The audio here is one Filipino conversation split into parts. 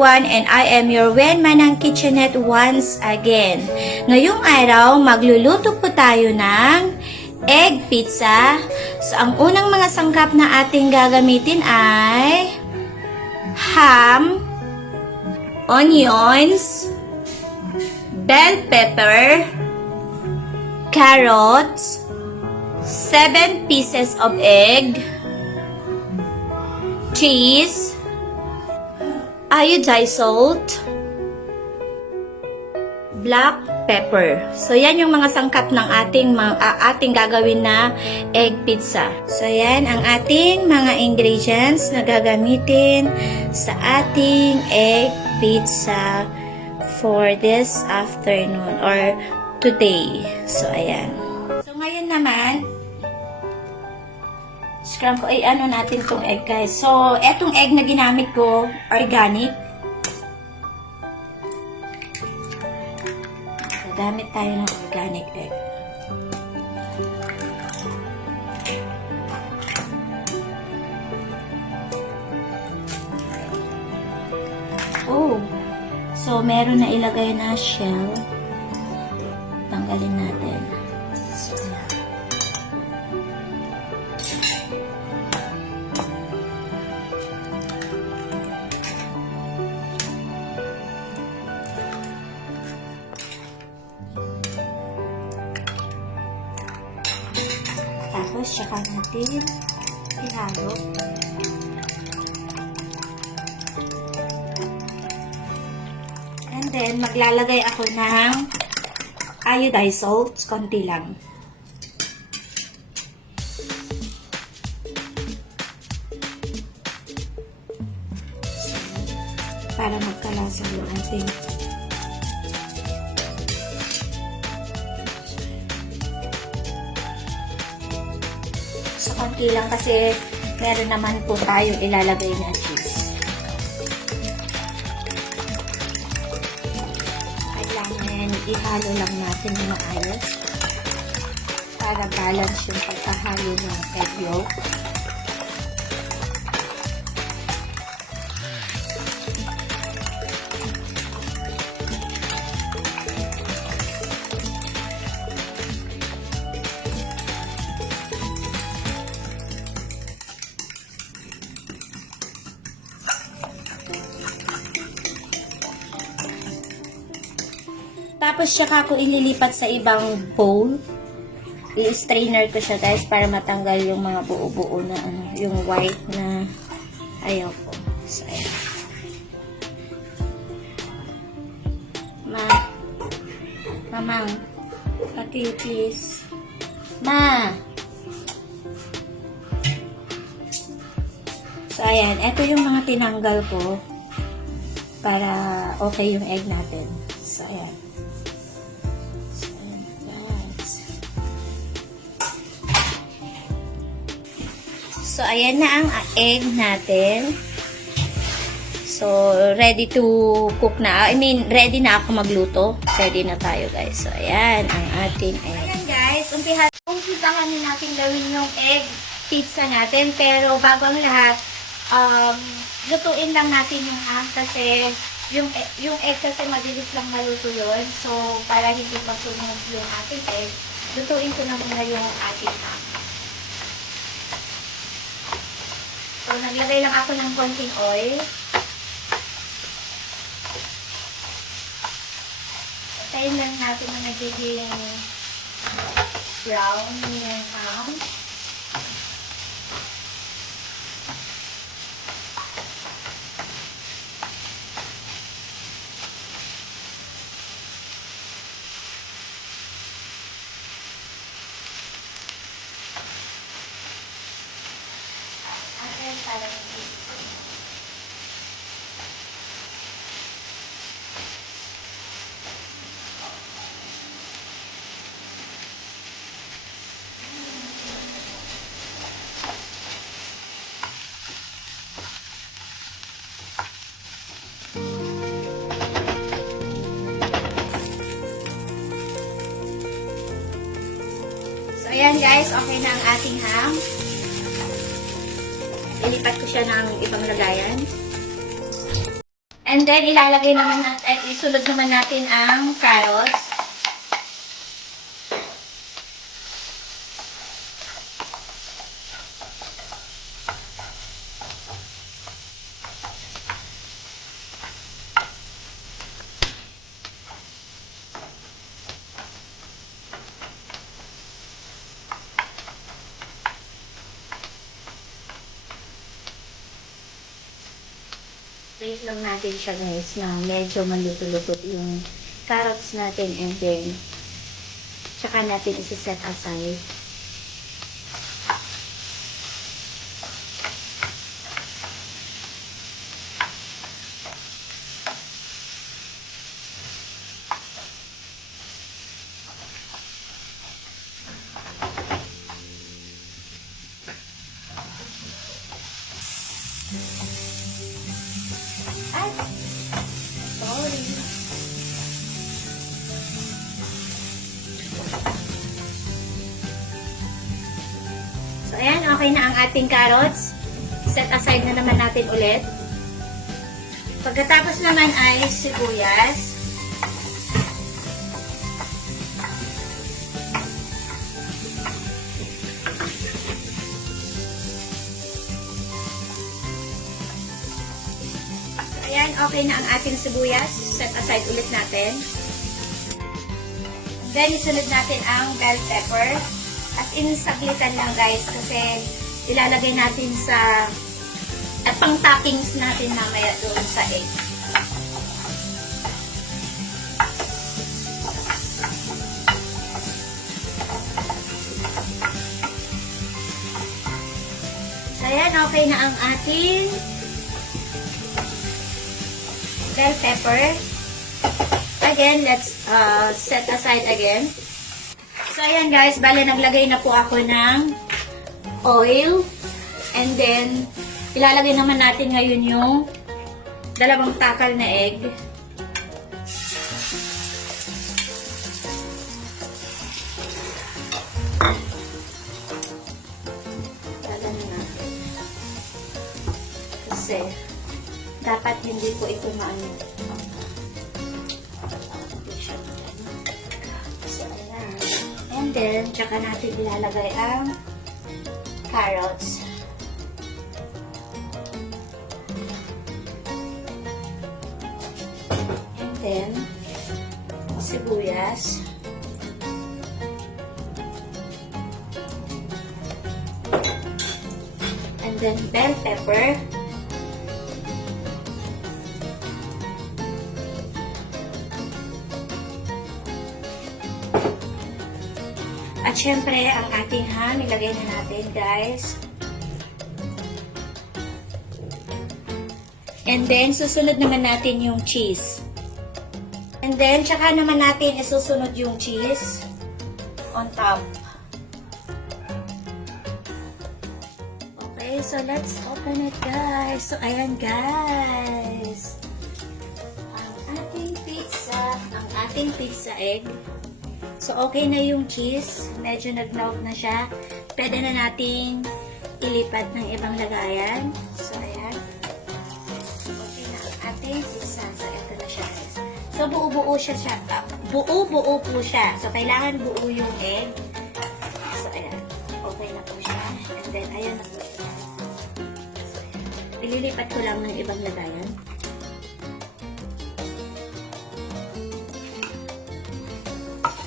everyone, and I am your Wen Manang Kitchenette once again. Ngayong araw, magluluto po tayo ng egg pizza. So, ang unang mga sangkap na ating gagamitin ay ham, onions, bell pepper, carrots, 7 pieces of egg, cheese, iodized salt, black pepper. So, yan yung mga sangkap ng ating gagawin na egg pizza. So, yan ang ating mga ingredients na gagamitin sa ating egg pizza for this afternoon or today. So, ayan. So, ngayon naman, scrum ko, ano natin tong egg, guys. So, etong egg na ginamit ko, organic. Gamit tayo ng organic egg. Oh, so meron na ilagay na shell. Tanggalin natin. So, tapos, tsaka natin ihalo. And then, maglalagay ako ng iodized salt, konti lang. Para magkalasa yung ating so, konti lang kasi meron naman po tayo ilalagay na cheese. Kailangan ihalo lang natin yung maayos para balance yung pagkahalo ng egg yolk. Tapos, saka ko ililipat sa ibang bowl. I-strainer ko siya, guys, para matanggal yung mga buo-buo na, yung white na ayaw ko. So, ayan. Mamang, pati please. Ma! So, ayan. Ito yung mga tinanggal ko para okay yung egg natin. So, ayan. So, ayan na ang egg natin. So, ready to cook na. I mean, ready na ako magluto. Ready na tayo, guys. So, ayan ang ating egg. Ayan, guys. Umpisahan na natin gawin yung egg pizza natin. Pero, bago ang lahat, lutuin lang natin yung ham kasi yung egg kasi mabilis lang maluto yun. So, para hindi masunog yung ating egg, lutuin ko na muna yung ating ham. So, naglagay lang ako ng konting oil. Tayin lang natin na nagiging brown yung ham. Ayan guys, okay na ang ating ham. Ilipat ko siya ng ibang lagayan. And then, ilalagay naman natin, isunod naman natin ang carrots. Wait lang natin siya guys na medyo maluto-luto yung carrots natin and then tsaka natin isi-set aside. Ay! Sorry. So, ayan. Okay na ang ating carrots. Set aside na naman natin ulit. Pagkatapos naman ay sibuyas. Ayan, okay na ang ating sibuyas. Set aside ulit natin. Then, isunod natin ang bell pepper. As in, saglitan lang guys kasi ilalagay natin sa at pang toppings natin mamaya doon sa egg. So, ayan, okay na ang ating bell pepper. Again, let's set aside again. So, ayan guys, bale naglagay na po ako ng oil. And then, ilalagay naman natin ngayon yung dalawang takal na egg. Lala na natin. Kasi, dapat hindi po ito maano. So, ayan. And then, tsaka natin ilalagay ang carrots. And then, sibuyas. And then, bell pepper. At syempre, ang ating ham, ilagay na natin, guys. And then, susunod naman natin yung cheese. And then, tsaka naman natin isusunod yung cheese on top. Okay, so let's open it, guys. So, ayan, guys. Ang ating pizza egg. So, okay na yung cheese. Medyo nag-melt na siya. Pwede na nating ilipat ng ibang lagayan. So, ayan. Okay na ang ating pizza. So, ito na siya, guys. So, buo-buo siya. Buo-buo po siya. So, kailangan buo yung egg. So, ayan. Okay na po siya. And then, ayan na po siya. So, ayan. Ililipat ko lang ng ibang lagayan.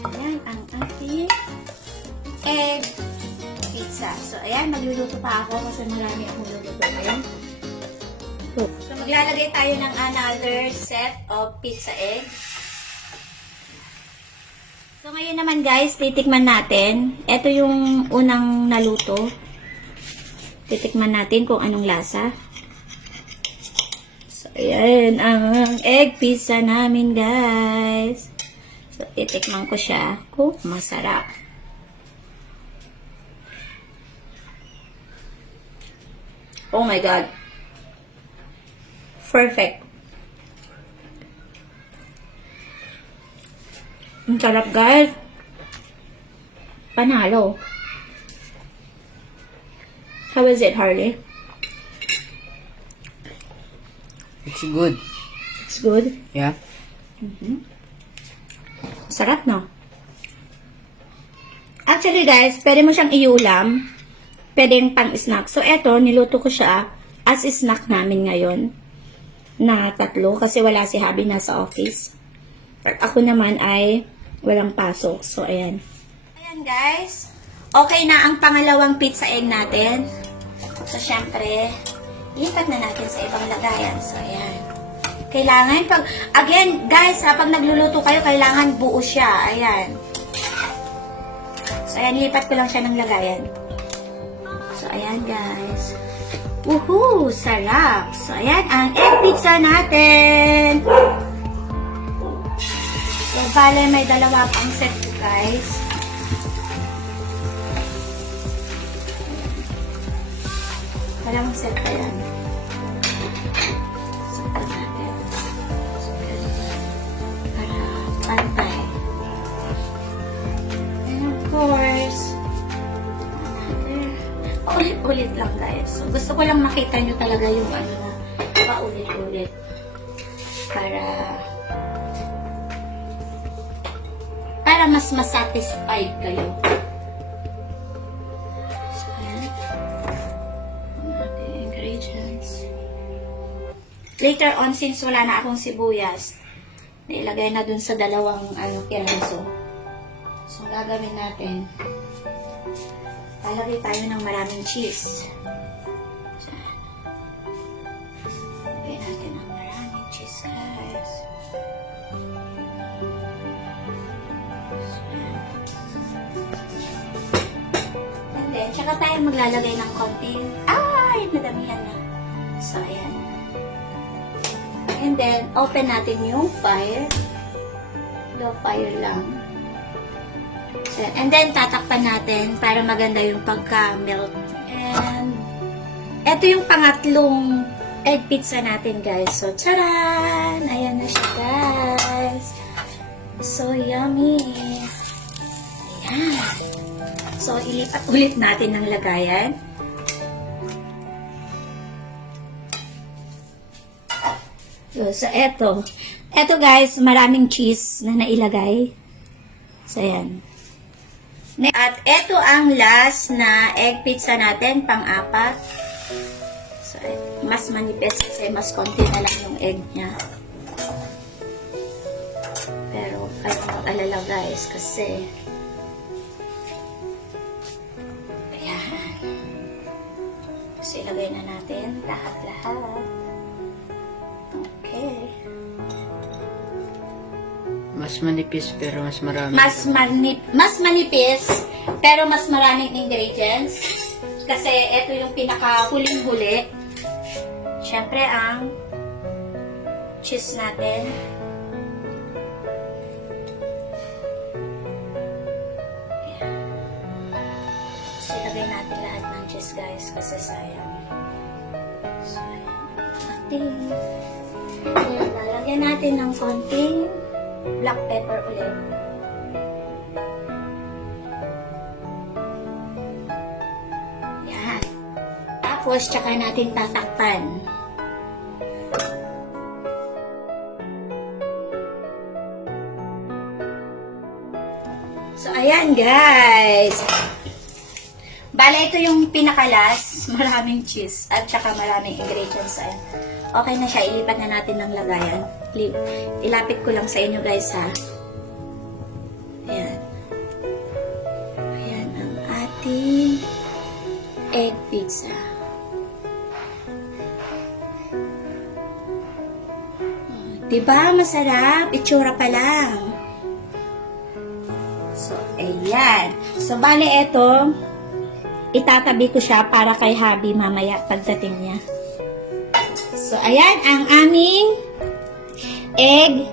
Ayan ang ating egg pizza. So, ayan, magluluto pa ako kasi marami akong lulutuin. So, maglalagay tayo ng another set of pizza egg. So, ngayon naman guys, titikman natin. Ito yung unang naluto. Titikman natin kung anong lasa. So, ayan ang egg pizza namin guys. So, titikman ko siya kung masarap. Oh my God. Perfect. Ang sarap, guys. Panalo. How is it, Harley? It's good. It's good. Yeah. Sarap, no? Actually, guys, pwede mo siyang iulam. Pwedeng pang-snack. So, eto, niluto ko siya as snack namin ngayon. Na 3 kasi wala si Habi nasa office. At ako naman ay walang pasok. So, ayan. Ayan, guys. Okay na ang pangalawang pizza egg natin. So, syempre, lipat na natin sa ibang lagayan. So, ayan. Kailangan, again, guys, pag nagluluto kayo, kailangan buo siya. Ayan. So, ayan, lipat ko lang siya ng lagayan. So, ayan, guys. Woohoo! Sarap! So, ayan, ang egg pizza natin. So, bale, may 2 pang set, guys. Dalawang set pa yan. So, natin. So, para pantay. And of course, ulit-ulit lang guys. So, gusto ko lang makita nyo talaga yung ano na paulit-ulit. Para mas masatisfied kayo. So, ayan. Ang ating ingredients. Later on, since wala na akong sibuyas, nilagay na dun sa 2 piraso. So, gagawin natin. Lalagay tayo ng maraming cheese. Diyan. Lagay natin ng maraming cheese, guys. And then, tsaka tayo maglalagay ng konting, nadamihan na. So, ayan. And then, open natin yung fire. Low fire lang. And then, tatakpan natin para maganda yung pagka-melt. And, eto yung pangatlong egg pizza natin, guys. So, charan! Ayan na siya, guys. So, yummy! Ayan. So, ilipat ulit natin ng lagayan. So, eto. Eto, guys, maraming cheese na nailagay. So, ayan. At ito ang last na egg pizza natin, pang-4. So, mas manipis kasi mas konti na lang yung egg niya. Pero, kayo mag-alala guys kasi ayan. So, ilagay na natin lahat-lahat. Okay. Mas manipis pero mas marami. Mas manipis pero mas maraming ingredients. Kasi ito yung pinaka-huling-huli. Siyempre ang cheese natin. Ayan. So, ilagay natin lahat ng cheese guys kasi sayang. So, ayan. Lalagyan natin ng konting black pepper ulit. Yan. Tapos, tsaka natin tatakpan. So, ayan guys. Bale, ito yung pinakalas. Maraming cheese at tsaka maraming ingredients. Okay na siya. Ilipat na natin ng lagayan. Ilapit ko lang sa inyo guys ha. Ayan. Ayan ang ating egg pizza. Diba? Masarap. Itsura pa lang. So, ayan. So, bale ito, itatabi ko siya para kay Habi mamaya pagdating niya. So, ayan ang aming egg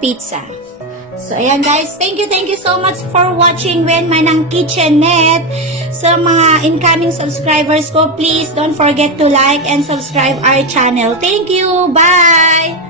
pizza. So, ayan guys. Thank you so much for watching Wen Manang Kitchenette. Sa mga incoming subscribers ko, please don't forget to like and subscribe our channel. Thank you. Bye!